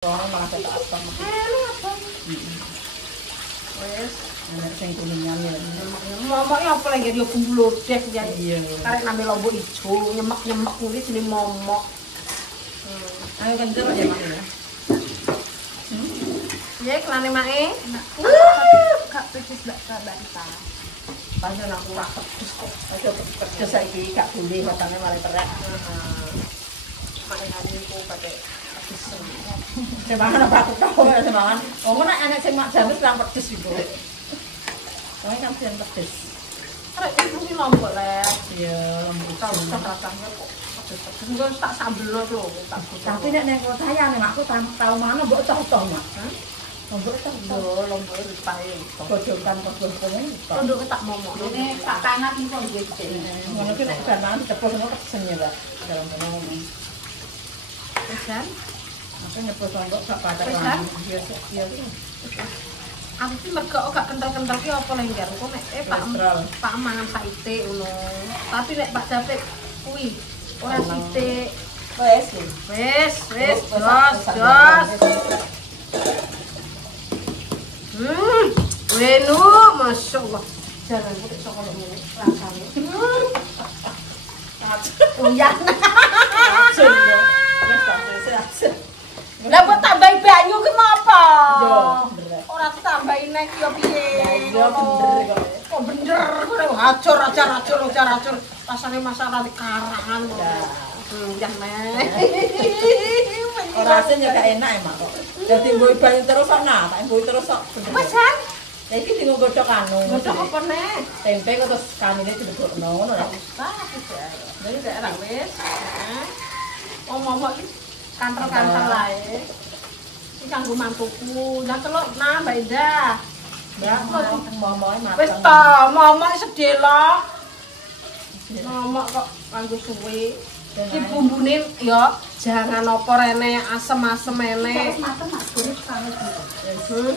Malah tak apa. Wes, Nek sing kuningan ya. momoknya apa lagi dia bumbu lodeh ya. Iya. Karek nambah lombok ijo, nyemek-nyemek kuwi jenenge momok. Ayo kencer ya Mak ya. Ya kelane mae. Kak pedes gak bantah. Pancen aku ora pedes kok. Aja pedes saiki gak boleh matane malah terak. Mae hariku pakai pedes. Semangan apa aku tahu ya semangan. Ngomong nek anak sing mak jamis kurang pedes iku. Soale kan sing pedes. Karek iki lombok lek. Iya, lembut. Tahu rasanya kok pedes-pedes. Engko tak sambelno lho, tak Tapi nek nek kota ya nek aku tahu mana mbok toh Mak. Mbok toh. lho lombok ripae. Gojokan kebon-kebon. Pondok tak momok. Ini tak tangan ini kok gede. Ngono ki nek gampang ditepus ngono pesen ya, Pak. Dalam ngono. Pesan. Aku nyepos lombok gak pacar Wis, lagi. Biasa ya. Aku sih mergo gak kental-kental ki apa lengger. Kok nek Pak mangan saite ngono. Tapi nek Pak David kuwi ora sithik. Wes. Wis, jos. Wenu, masyaallah. Jangan kok coklat ngene rasane. Uyah. Lah kok tambahi banyu ki apa? Yo, bener. Ora tambahi nek yo piye? Yo bener kok. Kok bener kok hacur. Rasane masalah karangan kok. Uyah meh. Ora asin ya gak enak emang kok. Dadi mbok banyu terus kok nah, tak mbok terus kok. Wes kan? Lah iki dienggo godhog anu. Godhog apa nek? Tempe kok terus kanine dilebokno ngono lho. Jadi daerah wis. Ngomong iki kantor-kantor lae. Iki kanggo mantuku. Lah teluk nah Mbak Indah. Ya, momoe mateng. Wis to, momok sedelo. Momok kok kanggo suwe. Iki bumbune ya jangan apa rene asem-asem ene. Mateng mas kulit sangat gitu.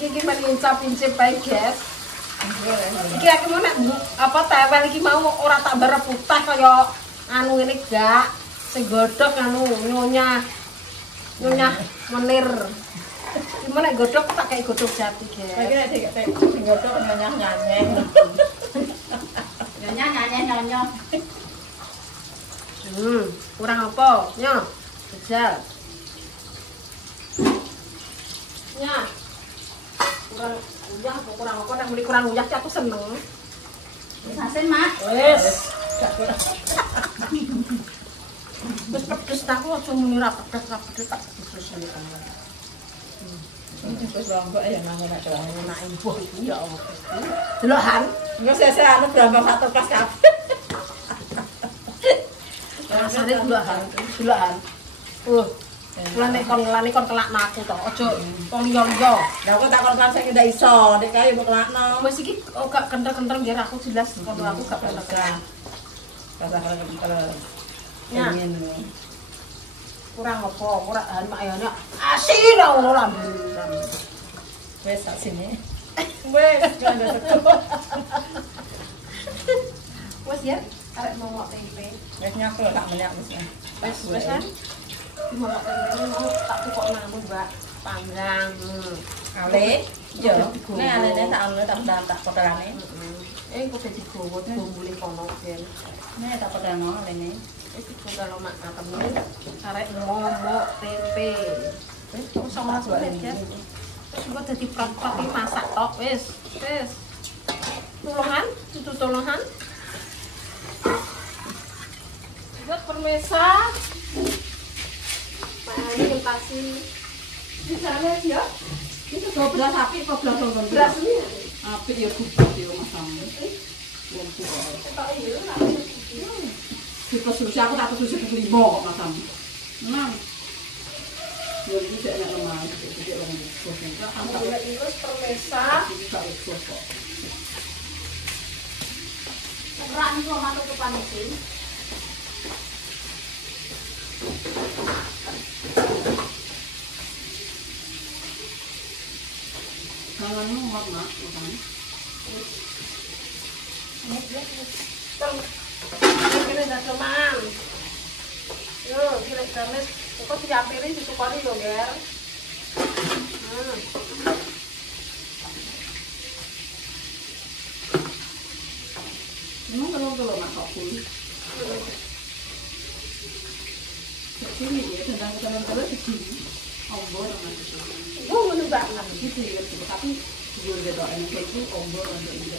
Iki mari incap-incip bae, guys. Iki aku mau nek apa tewel iki mau ora tak bereputah kaya anu ngene gak. Sing godhog anu nyonya menir. Iki nek godhog tak kaya godhog jati, guys. Lagi nek sing godhog nyanyah-nyanyeh. Nyonya. Kurang apa? Nyo. Jajal. Nya. Kurang apa nek muni kurang uyah aku seneng. Wis asin mas. Wis. Wis pedes aku aja muni ra pedes tak pedes iki kan. Terus lombok ya nang nek doang enak imbuh iki ya Allah. Delokan. Engko sesuk anu berambah satu kelas kabeh. Rasane delokan. Lan nek kon kelakno aku to. Aja kon liya-liya. Lah kok tak kon sing ndak iso, nek kae mbok kelakno. Wis iki gak kental-kental nggih aku jelas kalau aku gak kental. Rasa-rasa Ya. ingin. Kurang apa? Ora ayane asin ngono lambe. Wes sak sini. Wes jangan teko. Wes ya, arek mau tempe. Wes nyaku tak menyak wis. Wes kan. Mau tempe mau tak tukokno Mbak. Panggang. Ale. Yo. Nek alene tak anu tak potelane. Kok dadi gowo bumbune kono ben. Nek tak potelno alene. Iki kalau mak ngatem arek momok tempe. Wis kok sama ya. Terus kok dadi prat-prat iki masak tok wis. Tolongan, itu tolongan. Buat permesa. Ini pasti di sana ya. Itu 12 sapi apa 12 beras ini? Apik ya kubur ya Mas Sam. Wong tuwa. Tak iya lah. Susu aku tak susu kelima kok Mas Sam. Nah. Ya iki sik nek lemah iki wong bos. Alhamdulillah ini permesa. Tak bos kok. Rak niku omah tutupan iki. Kangen muat Mak, kan. Ini cuman. Yo, kira gamis. Kok diapirin disukoni lho, Ger. Memang kalau nak kapul. Sini dia tendang terus sini. Ombor nanti. Oh, ngono banget. Gitu ya, tapi gue udah doain kayak itu ombor untuk dia.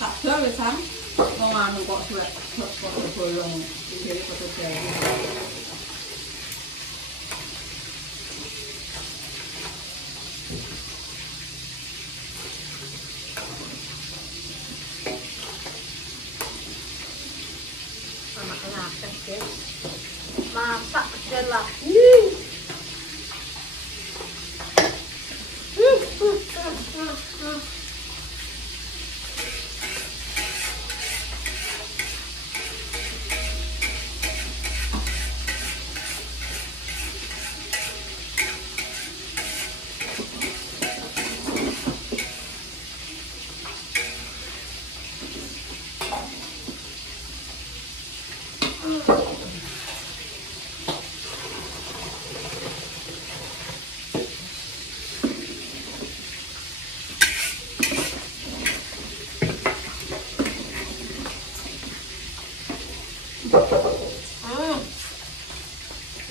Tak jual besan. Mau nganu kok surat bolong dari foto saya. Masak kecil lah.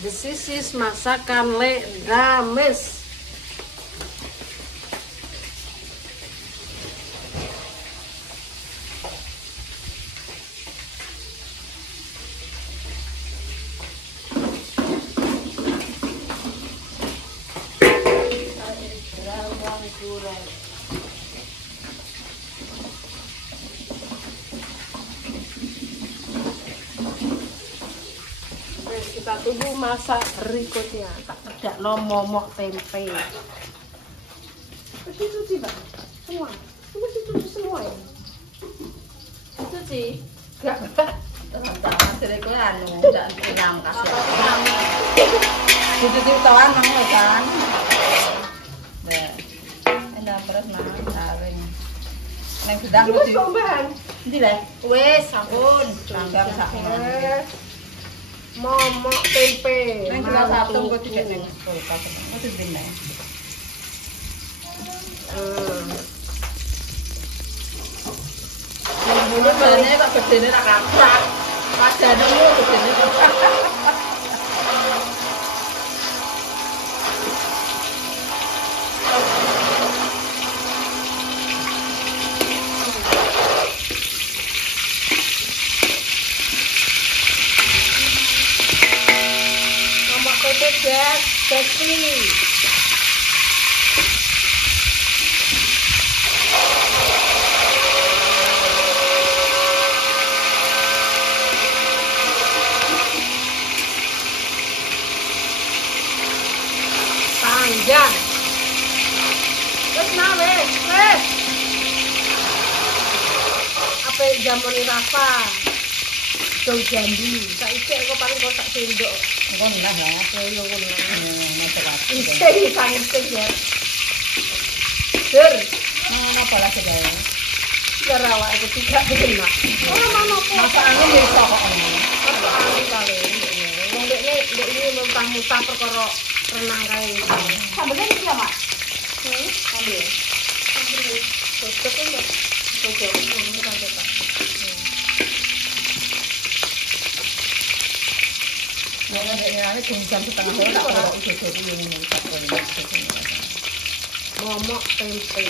This is masakan Le Gamis. Kita tunggu masak berikutnya. Tak ada momok tempe. Cuci bang, semua. Cuci semua ya. Cuci. Gak. Teman-teman dari gue anu ndak nyam kasih. Cuci tawan nang kan. Deh. Enak beres nang saring. Nang sedang Wis kok mbah. Endi le? Wis sampun. Langgar sakmono. Momok tempe. Nang kula satu kok tidak nang kulkas. Kok dene. Ini bahannya tak gedene tak kaprak. Padane mu gedene. Momok tempe guys, Betty. Panjang. Terus nah wes. Apa jamur Rafa? Dong jambi. Saiki kok paling kok tak sendok. Kon lah ya. Ayo ngono. Masak Iki pancing ya. Dur, Mana pola segala. cara awak itu tidak enak. Ora mana kok. Masakane wis kok ngono. Apa kali. Wong ini mentah-mentah perkara renang kae. Sambelnya iki ya, Mak. Ambil. Cocok enggak? Cocok. Ini kan cocok. Ya nek ngene jam setengah lho tak kok iso iki ngene tak kok. Momok tempe.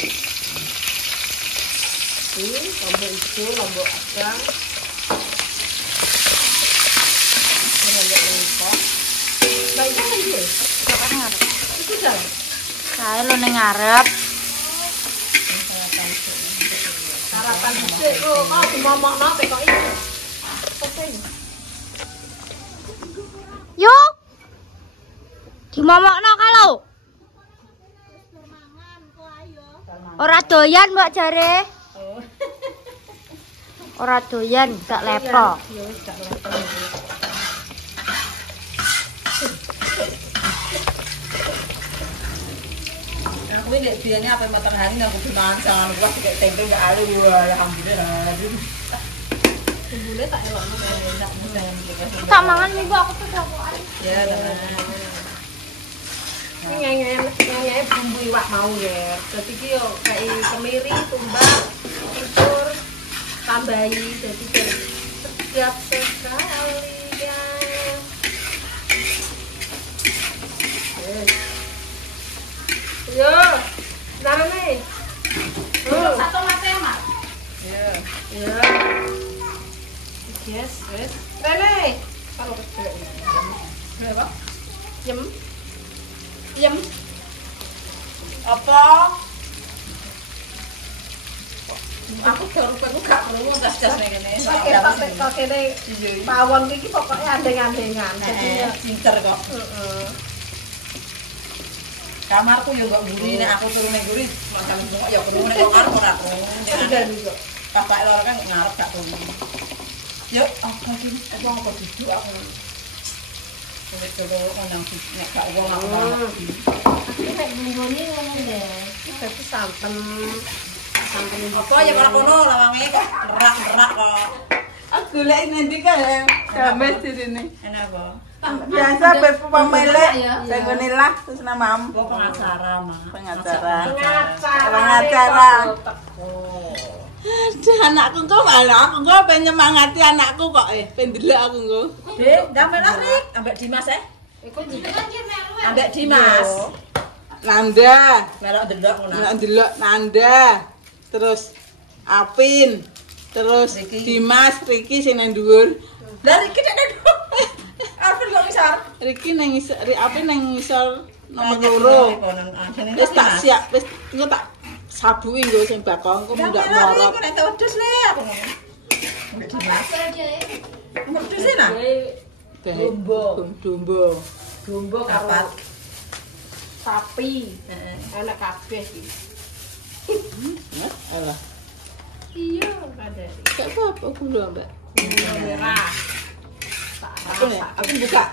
Ini lombok hijau, lombok abang. Lombok lengkok. Baiknya kan dia? Kapan ngarep? Itu dah. Saya lo ning ngarep. Sarapan dhisik. Oh, mau dimomokno kok iki. Oke. Yuk, dimomokno kalau ora doyan mbak jare, ora doyan gak lepo. Ya wis gak lepo. Aku ini biasanya apa matahari aku dimakan jangan lupa pakai tempe enggak alu alhamdulillah. Bule tak elokno Enak mudah Tak mangan minggu aku tuh dapokan. ya tenan. Ini nyanyi bumbu iwak mau ya. Jadi ki yo kayak kemiri, tumbak, campur, tambahi jadi sedap sekali ya. Yo, nara nih. Satu mate Mak. Ya. Ya. Yes, yes. Rene. Kalau kecil ini. Berapa? Yem. Yem. Apa? Aku baru pengen gak perlu gas-gas nih kene. Pakai deh. Pawon iki pokoknya andeng-andengan. Jadi Cinter kok. Kamarku yo gak guri nek aku turu ning guri, masalah kok ya perlu nek kamar ora perlu. dan juga. Bapak loro kan ngarep gak perlu. Yo, apa iki? Apa duduk aku. Wis coba kondang nek gak wong aku banget. Ini nek bumbune ngono deh. Dadi santen. Santen Apa ya kalau kono lawange kok nerak-nerak kok. Aku golek nanti kan games di sini. Enak kok. Biasa bepo pamelek, tegone lah terus namam Kok pengacara mah. pengacara. pengacara. Pengacara. Oh. Aduh anakku kok malah aku kok pengen nyemangati anakku kok pengen delok aku kok. Dek, ndamel Rik, ambek Dimas Iku juga kan melu. Ambek Dimas. Nanda, Melok delok ngono. nek delok Nanda. Terus Apin. Terus Riki. Dimas, Riki sing nang dhuwur. Lah Riki nek nduk. Arfin kok ngisor. Riki nang ngisor, Apin nang ngisor nomor loro. Wis tak siap, wis engko tak sabuki nggo sing bakong kok ndak morot. Nek wedhus le aku ngono. Ambek Dimas. Wedhus e nah. Dombo. Dombo. Dombo Kapat. karo sapi. Heeh. Enak kabeh iki. Nah, alah. Iya, ada. Gak apa-apa gula, Mbak. Gula merah. Tak Aku nih, rasa. aku buka.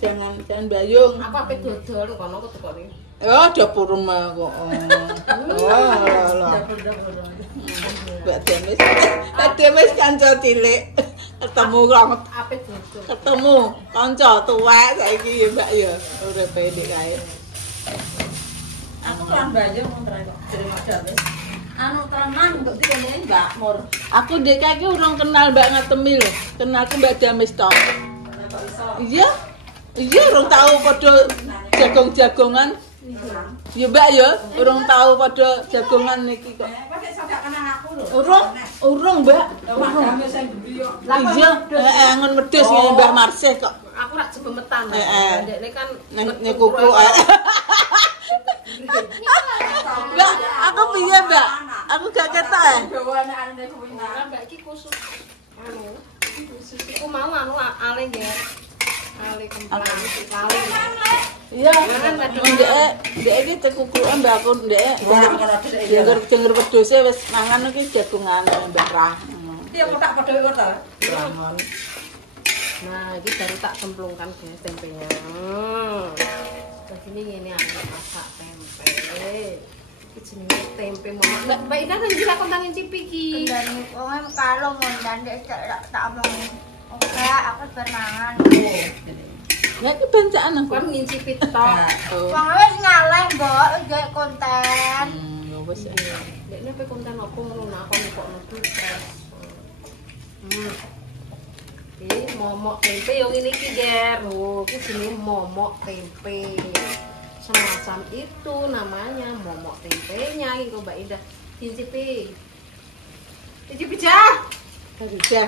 Jangan bayung. Aku ape dodol kono kok tekone. Oh, dapur rumah kok. Oh, lah. Mbak Demes kanca cilik. Ketemu banget. Ape dodol. Ketemu kanca tuwek saiki ya, Mbak ya. Urepe dik kae. Aku kan bayang ngontrak kok. Terima kasih. Anu tenan untuk dikene Mbak Mur. Aku dek iki urung kenal Mbak Ngatemi lho. Kenalku Mbak Demes tok. Kok iso? Iya. Iya, urung tahu padha jagong-jagongan. Ya Mbak ya, urung tahu padha jagongan niki kok. Pakai sadak kenal aku lho. Urung Mbak. Wah, kami sing gede yo. Iya, angon wedhus ngene Mbah Marsih kok. Aku rak jebemetan. Ndekne kan Nek kuku. Mbak, aku piye Mbak? Aku gak ketok ya. Dawane ane kuwi Nah, Mbak iki khusus anu. Khusus iku mau anu ale nggih. Ale kemplang. Lali. Iya. Ndek iki cekukukan Mbak aku ndek. Denger wedhuse wis mangan iki jagongane Mbak Rah. Iya kok tak padha kok ta. Bangun. Nah, ini baru tak cemplungkan guys tempenya. Begini ini aku masak tempe. Iki jenenge tempe mama. Mbak Ina kan dilakon tangan cipi iki. Dan wong kalau mondang dek tak omong. Oke, aku bermangan. Ya iki bencaan aku. Kan ngincipi tok. Oh. Wong wis ngaleh, Mbok, gak konten. Ya wis. Dekne pe konten apa ngono nah aku kok nuduh stres. Ini momok tempe yang ini ki Ger. Oh, ini jenenge momok tempe. Semacam itu namanya momok tempenya iki kok Mbak Indah. Cicipi. Cicipi jah. Bisa.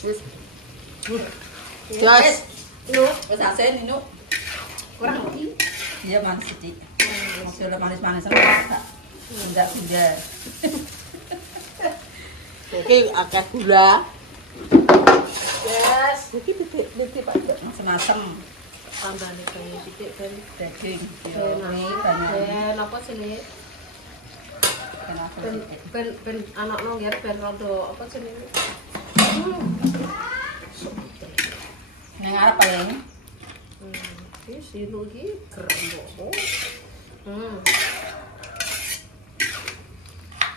Wis. Jos. Lu Wis asen ini. kurang iki. Iya manis sithik. Masih manis-manis tak. Enggak. Iki akeh gula. Yes. Iki titik Pak. Macam-macam. Tambahane kayak titik ben Daging. ini Banyak. ben apa sini? Ben anakno ya ben rada apa jenenge? Nang arep paling. Iki silu iki gerembok.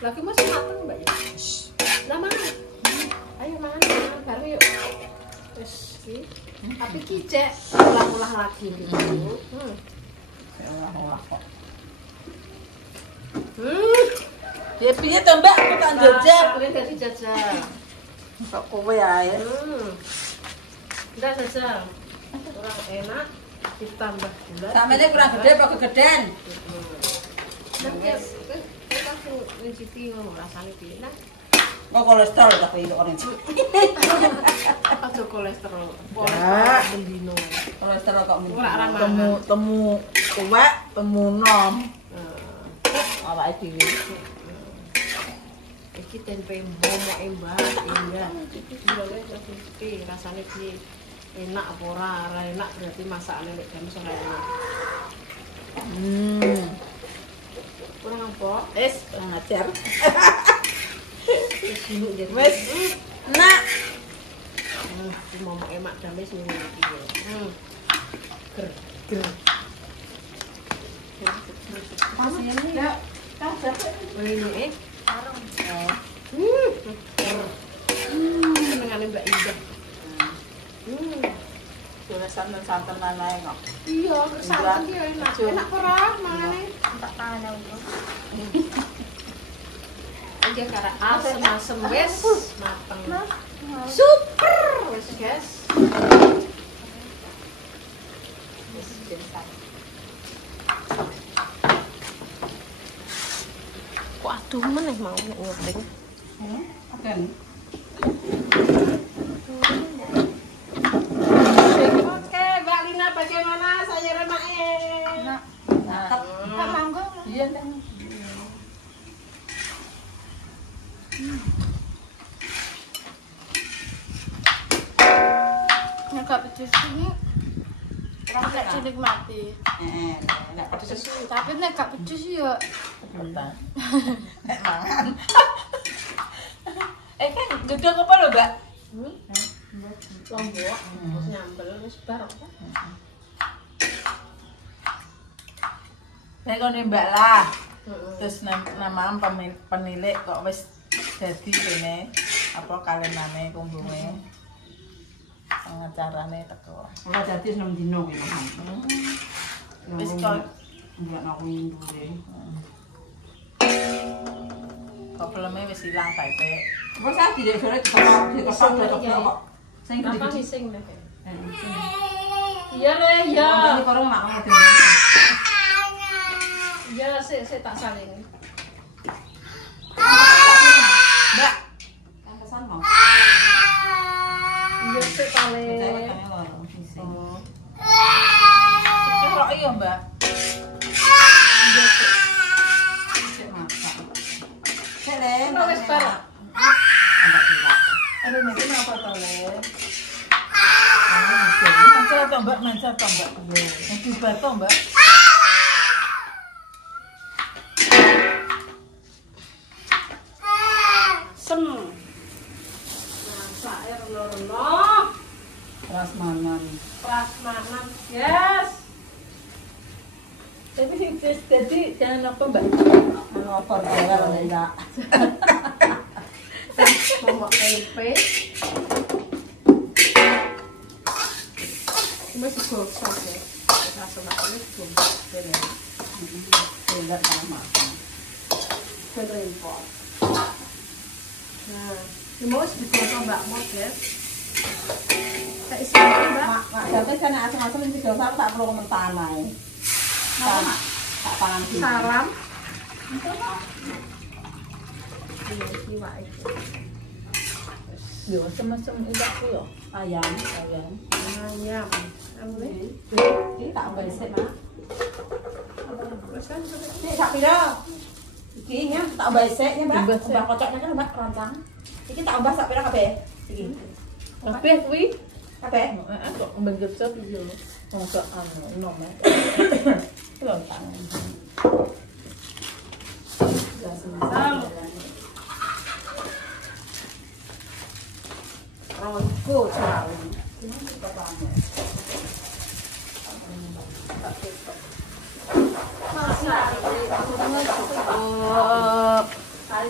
Lagi masih mateng Mbak ya. Lah mana? Ayo mangan bareng yuk. Wis iki. Tapi kicek ulah-ulah lagi gitu. Olah-olah kok. Ya piye to Mbak, aku tak jajal. Kuwi dadi jajal. Kok kowe ae. Enggak jajal. Kurang enak ditambah gula. Samene kurang gede apa kegedean? Nah, guys, kita langsung ngicipi ngono rasane piye. Nah, Kok kolesterol tapi itu orang itu. aja kolesterol. Enggak. Bendino. Kolesterol kok Ora ramah. Temu kowe, temu nom. Awake dhewe. Iki tempe momoke Mbak, indah. Iki jare tapi rasane piye? Enak apa ora? Ora enak berarti masakane nek jam sore. Kurang apa? Wis, kurang ajar. Wis dulu jadi. Wis. Nak. Momoke mak dame sing ngene iki ya. Ger. Masih ini ya. Ini Sarung. senengane Mbak Indah. Sudah santan ae kok. Iya, santan dia enak. Enak ora mangane. Tak tangan aku. Aja kara asem-asem wis mateng. Super wis guys. Wis jensan. Kok aduh meneh mau nek ngopeng. Akan. Oke, Mbak Lina bagaimana sayuran mae? Nak, Cakep. tak mangga. Iya, Nang. Nek gak pedes ini ora dinikmati. Enggak pedes. Tapi nek gak pedes ya Bentar. Nek mangan. Kan duduk apa lho, Mbak? Lombok, terus nyambel wis bar apa? Nek kene Mbak lah. Terus nama penilik kok wis dadi kene apa kalenane kumbunge. Pengacarane teko. Ora dadi 6 dino kuwi. Wis kok enggak aku ndure. kok filme wis ilang bae. Wes ah di sore dikosong kok. Sing Apa gede. sing nek? Eh, Iya le, iya. Ini korong mak mau Iya, sik tak saling. Mbak. Kan pesan mau. Iya sik kale. Oh. Iki kok iya, Mbak. Iya sik. Sik masak. Sik le. Wis bar. Aduh, nek kenapa to, Le? Mancar to, Mbak, mancar to, Mbak. Nanti bato, Mbak. Sem. Masak air reno-reno. Prasmanan. Prasmanan. Yes. Tapi jadi jangan apa, Mbak? Anu apa kalau enggak. Mau tempe. Ini masih gosok ya. Rasa makannya belum bener. Enggak sama makan. Berempot. Nah, ini mau digosok Mbak Mot ya. Tak isi lagi Mbak. Mak, sampai kan asam-asam iki dosa tak perlu mentah ae. Napa, tak pangan sih. Salam. Ini wae. Yo, semacam itu yo. Ayam. Ayam. Anu nih. Iki tak besek, Mak. Terus kan Ini sak piro? Iki nya tak beseknya, Mbak. Besek. Mbak kocoknya kan Mbak keroncang. Iki tak ombah sak piro kabeh? Iki. Kabeh kuwi Kabeh? kok mbeng kecap iki lho. Mosok anu nom. Kelontang. Salam. Rongko selalu.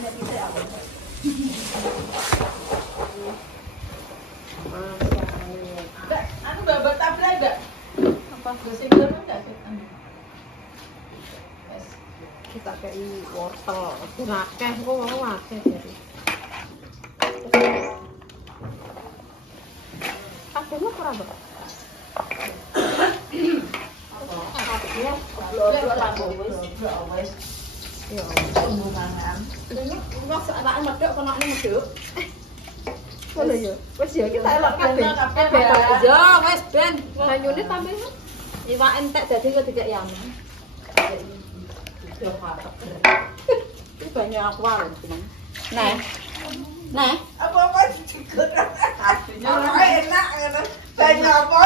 nek pitik aku. Enggak, aku babak tablet enggak? Apa gosip dulu enggak sih? Kita kayak wortel, akeh kok mau akeh jadi. Kabehmu ora, Mbak? Ya, blok lampu wis. Ya, Pembungangan. enggak sak medhok kono medhok. Ngono ya. Wis ya kita elok kabeh. Ya, wis ben. Banyune tambah. Iwak entek dadi kok tidak yaman. Ini banyak aku wae, Bang. Nah. Nah, Apa-apa digoreng. Enak ngono. Banyak apa?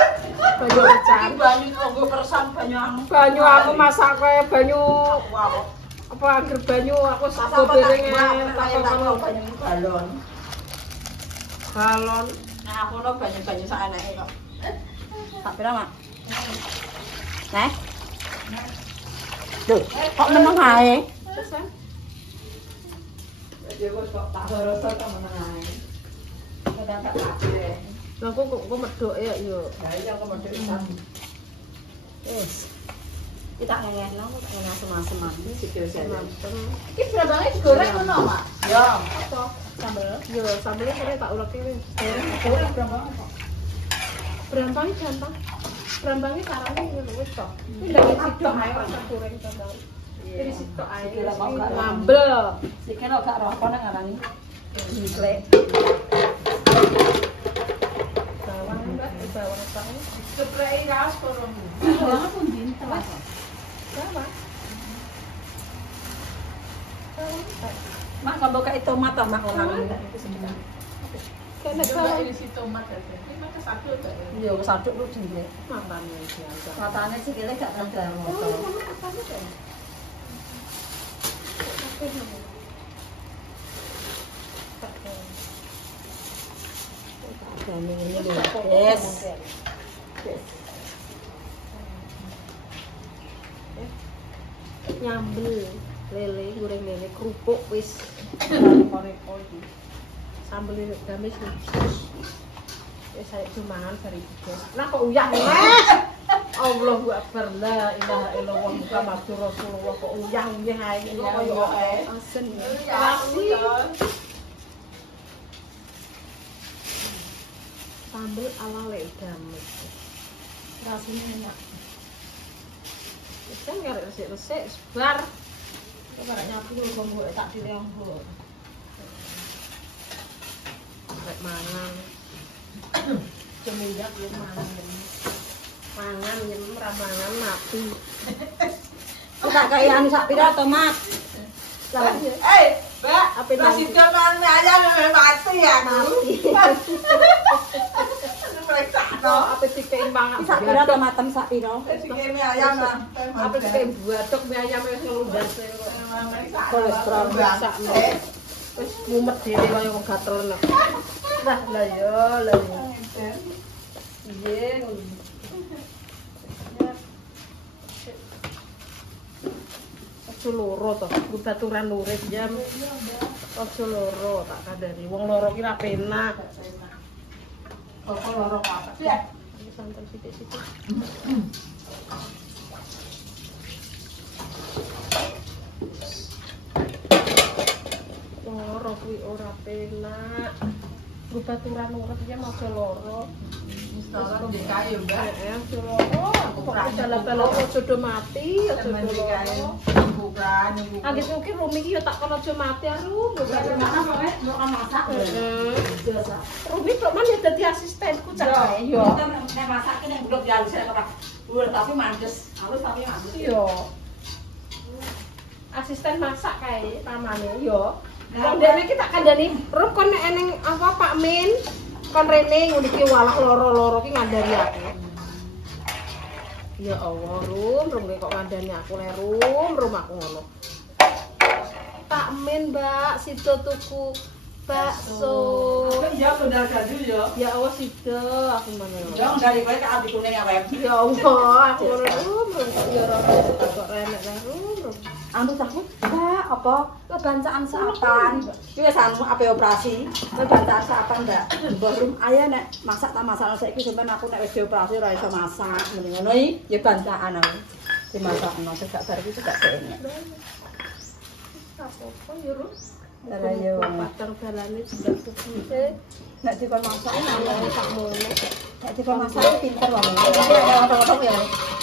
Banyu kacang. Banyu kanggo keresan banyu anu. Banyu aku masak kayak banyu apa agar banyu aku sego piring Kayak banyu galon. galon. Nah, aku no banyu-banyu sak enake kok. tak pira, Mak? Nah. Duh, kok meneng ae? Ya wis kok tak rasa kok meneng ae. Kadang tak kabeh. Lah kok medhok ya yo. Lah iya kok medhok isan. Wis. Kita ngene nang asem-asem mati Sikil saya. Iki brambangnya digoreng ngono, Mak? Ya, Apa? Sambel. Yo sambelnya kene tak ulek wis. Goreng brambang kok. Brambangnya gampang. Brambangnya carane ngono wis to. Iki lagi sidok ae kok goreng brambang. Jadi sidok ae. Ngambel. Sikil kok gak rokok nang ngarani. Diklek. Bawang mbak, bawang tahu. seprei ras korong. Bawang pun dinten. Sama. Mak kalau kayak tomat ta mak orang. Kena Coba kalau isi tomat aja. Ini macam satu aja. Yo saduk lu dhewe. makane biasa. Matane sikile gak tanda motor. Yes. Nyambel, lele, goreng lele, kerupuk wis. Repo iki. Sambel gamis nih. Wis saya cuman dari tiga. Nah kok uyah nih? Allahu Akbar, la ilaha illallah Muhammadur Rasulullah kok uyah ae koyo asen. Sambel ala lele gamis. Rasanya enak. Wis kan karek resik-resik bar. Kok ora nyapu kok mbok tak dileong mbok. Rek mangan. Semenjak lu mangan. Mangan yen ora mangan mati. Tak kaya anu sak pira tomat. Mbak, Apa itu? nasi jaman ayam mati ya. Mereka No, apa dikei mangan. Sak pira tomaten sak pira? Sikile ayam lah. Apa dikei buatok mi ayam wis ngelundas. Kolesterol Sakno. Wis mumet dhewe kaya wong gatel. Lah yo, lah yo. Iya. Ojo loro to, baturan urip jam. Ojo loro tak kandhani. Wong loro ki ra penak. Kok loro apa? Ya. Santai sithik-sithik. Loro kuwi ora penak. Baturan urip jam ojo loro. Mustahil kok dikayu, Mbak. Ojo loro. Aku kok dalan-dalan ojo do mati, ojo do loro. Bukan. Anggit mungkin Rumi ki yo tak kono aja mati aru. masak. Rumi kok man ya dadi asistenku cak. Iya. Nek masak ki nek blok ya halus ora. Tapi mandes. Halus tapi mandes. Iya. Asisten masak kae pamane yo. Wong dhewe ki tak kandhani, "Rup kon nek eneng apa Pak Min, kon rene ngono iki walak loro-loro ki ngandani aku." Ya Allah, Rum kok ngandani aku le Rum aku ngono. Pak Min, Mbak, sido tuku bakso. Ya udah gadu ya. Ya Allah sido aku mana. Ya dari kowe tak ati kuning awake. Ya Allah, aku Rum kok yo ora kok renek le Rum. anu takut enggak apa kebancaan saapan iki wis anu ape operasi kebancaan saapan ndak baru aya nek masak ta masak saiki sampean aku nek wis dioperasi ora iso masak ngono iki ya bancaan aku dimasakno gak bar iki gak enak apa yo ru ora yo pater dalane sudah kuwi nek dikon masak nang sakmono nek dikon masak pinter wae orang-orang ya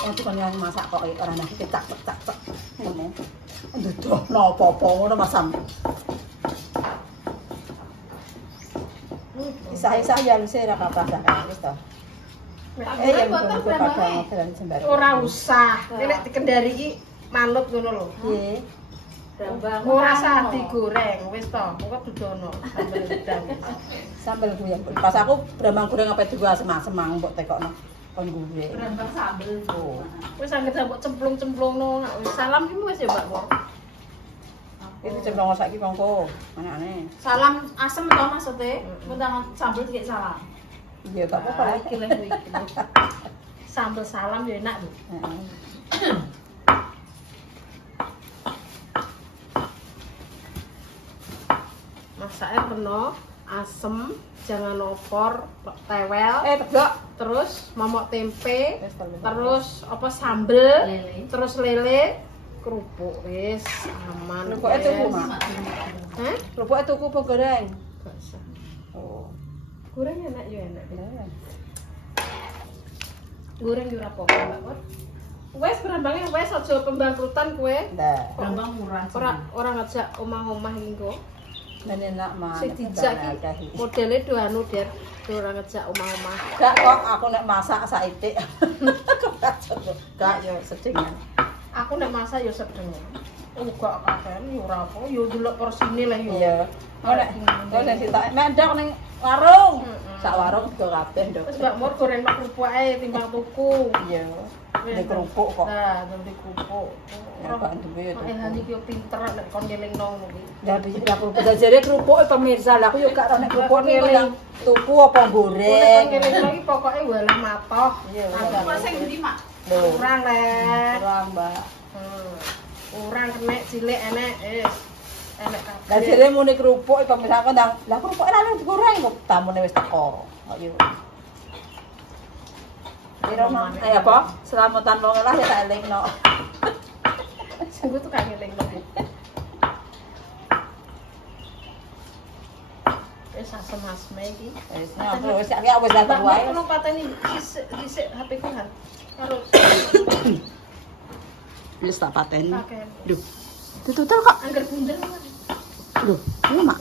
yang dikon yang masak kok ora nang cek ngono nduduh napa-apa ngono masam kisah-kisah ya lu sira apa-apa wis to yang padang sembarang ora usah nek dikendari iki manut ngono lho nggih ora usah digoreng wis to engko dudono sambel udang sambel guyang pas aku brambang goreng apa juga semang-semang mbok tekokno kon gue brambang sambel to wis anggere mbok cemplung-cemplungno wis salam ki wis ya Mbak Pur itu cemplung saiki kongko anane Salam asem to maksudnya mendang sambel dikek salam. iya tak apa Iki lho iki. Sambel salam ya enak lho. heeh Masaknya penuh, asem, jangan opor, tewel, tegak terus momok tempe, terus apa sambel, terus lele, kerupuk wis aman. kerupuknya tuku mak Hah? kerupuknya tuku apa goreng Gak usah. oh Goreng enak ya enak. bener Goreng yo ora apa-apa, Mbak Pur. Wes berambange wes aja pembangkrutan kowe. ndak Brambang murah. Ora ngajak omah-omah iki kok. men enak mah Sing dijak iki modele do anu Der, do ora ngejak omah-omah. gak kok aku nek masak saitik gak yo sedingan Aku nek masak yo sedeng. Oh gak kakean yo ora apa, yo delok porsine lah yo. iya kok nek sitok mendok ning warung sak warung juga kabeh ndok Wis Mbak Mur goreng mak kerupuk ae timbang tuku. iya nek kerupuk kok Nah, ganti kerupuk. ya kok duwe Enak iki yo pinter nek kon ngelingno ngono iki. ya bisa kerupuk jare kerupuk pemirsa lah aku yo gak nek kerupuk ngeling tuku apa goreng Kon ngelingno iki pokoke walah matoh. iya Masih gede mak. Kurang le. kurang mbak Kurang kenek cilik enek wis. Enek kabeh. lah jare muni kerupuk pemirsa kok ndang lah kerupuk ora nang digoreng kok tamune wis teko kok yo Kira mah ayo apa? Selamatan wong lah ya tak elingno. Sungguh tuh kayak ngelingno. Wis asem-asem iki. Wis nyapa wis iki wis dateng Mbak, wae. kono pateni dhisik HP ku kan. Harus Wis tak pateni. pakai. Duh. Ditutul kok. Angger bundel. Duh, ini mak.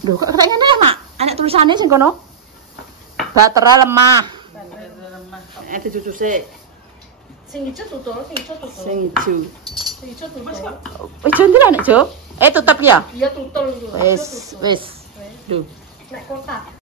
Duh, kok kayak ngene, Mak? Anak tulisannya sing kono. Baterai lemah. Dicucu sik. Sing ijo tutul, sing ijo tutul. Sing ijo. Sing ijo tutul. Ijo ndi nek, Jo? Tutup ya. Iya tutul iku. Wis. Duh. Nek kotak